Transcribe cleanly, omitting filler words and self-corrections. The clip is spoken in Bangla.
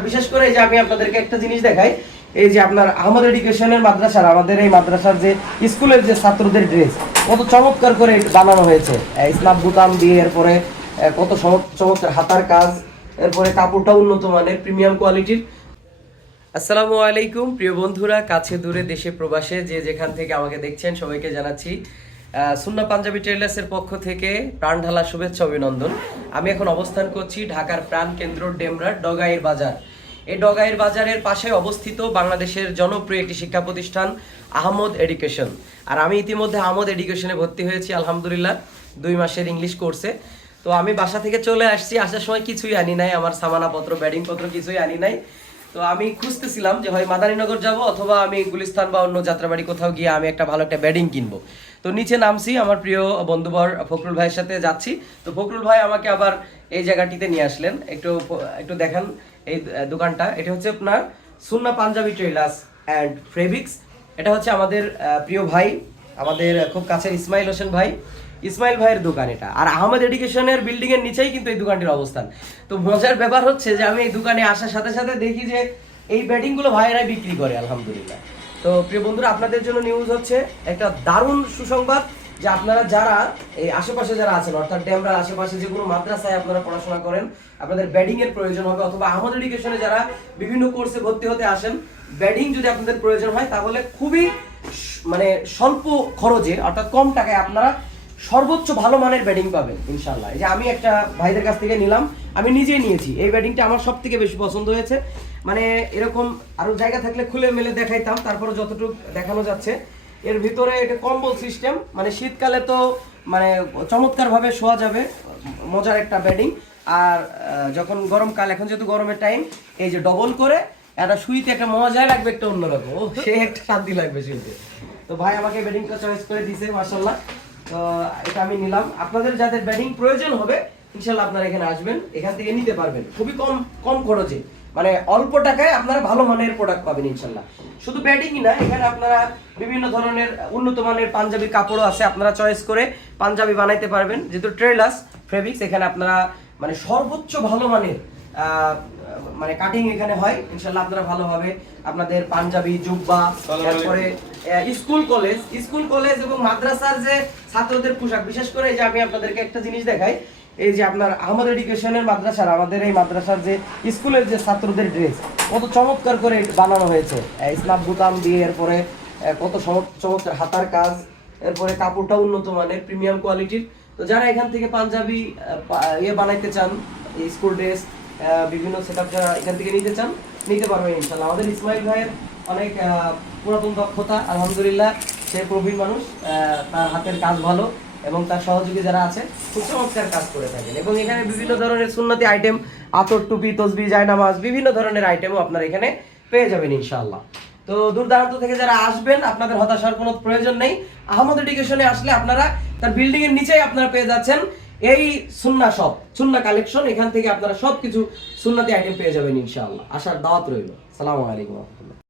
বিশেষ করে এই যে আমি আপনাদেরকে একটা জিনিস দেখাই, এই যে আপনার আহমদ এডুকেশনের মাদ্রাসার, আমাদের এই মাদ্রাসার যে স্কুলের যে ছাত্রদের ড্রেস কত চমৎকার করে বানানো হয়েছে, স্নাপ বুতাম দিয়ে, এরপরে কত চমৎকার হাতার কাজ, এরপরে কাপড়টা উন্নত মানের প্রিমিয়াম কোয়ালিটির। আসসালামু আলাইকুম প্রিয় বন্ধুরা, কাছে দূরে দেশে প্রবাসে যে যেখান থেকে আমাকে দেখছেন সবাইকে জানাচ্ছি সুন্নাহ পাঞ্জাবি টেইলার্সের পক্ষ থেকে প্রাণ ঢালা শুভেচ্ছা অভিনন্দন। আমি এখন অবস্থান করছি ঢাকার প্রাণ কেন্দ্র ডেমরার ডগাইয়ের বাজার। এই ডগাইয়ের বাজারের পাশে অবস্থিত বাংলাদেশের জনপ্রিয় একটি শিক্ষা প্রতিষ্ঠান আহমদ এডুকেশন। আর আমি ইতিমধ্যে আহমদ এডুকেশনে ভর্তি হয়েছি আলহামদুলিল্লাহ 2 মাসের ইংলিশ কোর্সে। তো আমি বাসা থেকে চলে আসছি, আসার সময় কিছুই আনি নাই, আমার সামানাপত্র ব্যাডিং পত্র কিছুই আনি নাই। তো আমি খুঁজতেছিলাম যে হয় মাদারীনগর যাব অথবা আমি গুলিস্তান বা অন্য যাত্রাবাড়ি কোথাও গিয়ে আমি একটা ভালো একটা ব্যাডিং কিনবো। তো নিচে নামছি, আমার প্রিয় বন্ধুবর ফখরুল ভাইয়ের সাথে যাচ্ছি। তো ফখরুল ভাই আমাকে আবার এই জায়গাটিতে নিয়ে আসলেন, একটু একটু দেখান এই দোকানটা। এটা হচ্ছে আপনার সুন্নাহ পাঞ্জাবি টেইলার্স অ্যান্ড ফেব্রিক্স। এটা হচ্ছে আমাদের প্রিয় ভাই, আমাদের খুব কাছের ইসমাইল হোসেন ভাই, ইসমাইল ভাইয়ের দোকান এটা। আর আহমদ এডুকেশনের বিল্ডিং এর নিচেই কিন্তু এই দোকানটির অবস্থান। তো মজার ব্যাপার হচ্ছে যে আমি এই দোকানে আসার সাথে সাথে দেখি যে এই ব্যাটিং গুলো ভাইয়েরাই বিক্রি করে আলহামদুলিল্লাহ। তো প্রিয় বন্ধুরা, আপনাদের জন্য নিউজ হচ্ছে একটা দারুণ সুসংবাদ যে আপনারা যারা এই আশেপাশে যারা আছেন, অর্থাৎ ডেমরার আশেপাশে যে কোনো মাদ্রাসায় আপনারা পড়াশোনা করেন, আপনাদের ব্যাটিং এর প্রয়োজন হবে, অথবা আহমদ এডুকেশনে যারা বিভিন্ন কোর্সে ভর্তি হতে আসেন, ব্যাটিং যদি আপনাদের প্রয়োজন হয় তাহলে খুবই মানে স্বল্প খরচে অর্থাৎ কম টাকায় আপনারা সর্বোচ্চ ভালো মানের ব্যাটিং পাবেন ইনশাল্লাহ। এই যে আমি একটা ভাইদের কাছ থেকে নিলাম, আমি নিজেই নিয়েছি, এই ব্যাটিংটা আমার সব থেকে বেশি পছন্দ হয়েছে। মানে এরকম আরো জায়গা থাকলে খুলে মেলে দেখাইতাম, তারপরে যতটুকু দেখানো যাচ্ছে। এর ভিতরে এটা কম্বল সিস্টেম, মানে শীতকালে তো মানে চমৎকার ভাবে শোয়া যাবে, মজার একটা ব্যাটিং। আর যখন গরমকাল, এখন যেহেতু গরমের টাইম, এই যে ডবল করে একটা শুইতে একটা মজাই লাগবে, একটা অন্যরকম, সে একটা শান্তি লাগবে শুইতে। তো ভাই আমাকে ব্যাটিংটা চয়েস করে দিয়েছে মাশাআল্লাহ। তো এটা আমি নিলাম। আপনাদের যাদের ব্যাটিং প্রয়োজন হবে ইনশাআল্লাহ আপনারা এখানে আসবেন, এখান থেকে নিতে পারবেন খুবই কম কম খরচে, মানে অল্প টাকায় আপনারা ভালো মানের প্রোডাক্ট পাবেন ইনশাআল্লাহ। শুধু ব্যাটিংই না, এখানে আপনারা বিভিন্ন ধরনের উন্নত মানের পাঞ্জাবি কাপড়ও আছে, আপনারা চয়েস করে পাঞ্জাবি বানাইতে পারবেন। যেহেতু ট্রেলার্স ফেব্রিক্স, এখানে আপনারা মানে সর্বোচ্চ ভালো মানের মানে কাটিং এখানে হয় ইনশাআল্লাহ। আপনারা ভালোভাবে আপনাদের পাঞ্জাবি, জুব্বা, তারপরে স্কুল কলেজ এবং মাদ্রাসার যে ছাত্রদের পোশাক, বিশেষ করে এই যে আমি আপনাদেরকে একটা জিনিস দেখাই, এই যে আপনার আহমদ এডুকেশনের মাদ্রাসার, আমাদের এই মাদ্রাসার যে স্কুলের যে ছাত্রদের ড্রেস কত চমৎকার করে বানানো হয়েছে, স্নাপ বুতাম দিয়ে, এরপরে কত চমৎকার হাতার কাজ, এরপরে কাপড়টা উন্নত মানের প্রিমিয়াম কোয়ালিটির। তো যারা এখান থেকে পাঞ্জাবি বানাইতে চান, স্কুল ড্রেস বিভিন্ন সেটআপ যারা এখান থেকে নিতে চান নিতে পারবেন ইনশাআল্লাহ। আমাদের ইসমাইল ভাইয়ের অনেক পুরাতন দক্ষতা আলহামদুলিল্লাহ, সে প্রবীণ মানুষ, তার হাতের কাজ ভালো এবং তার সহযোগী যারা আছে খুব চমৎকার কাজ করে থাকেন। এবং এখানে বিভিন্ন ধরনের সুন্নতি আইটেম, আতর, টুপি, তসবিহ, জায়নামাজ, বিভিন্ন ধরনের আইটেমও আপনারা এখানে পেয়ে যাবেন ইনশাআল্লাহ। তো দূর দূরান্ত থেকে যারা আসবেন আপনাদের হতাশার কোনো প্রয়োজন নেই। আহমদ এডুকেশনে আসলে আপনারা তার বিল্ডিং এর নিচেই আপনারা পেয়ে যাচ্ছেন এই সুন্নাহ শপ, সুন্নাহ কালেকশন। এখান থেকে আপনারা সবকিছু সুন্নতি আইটেম পেয়ে যাবেন ইনশাআল্লাহ। আসার দাওয়াত রইল। আসসালামু আলাইকুম।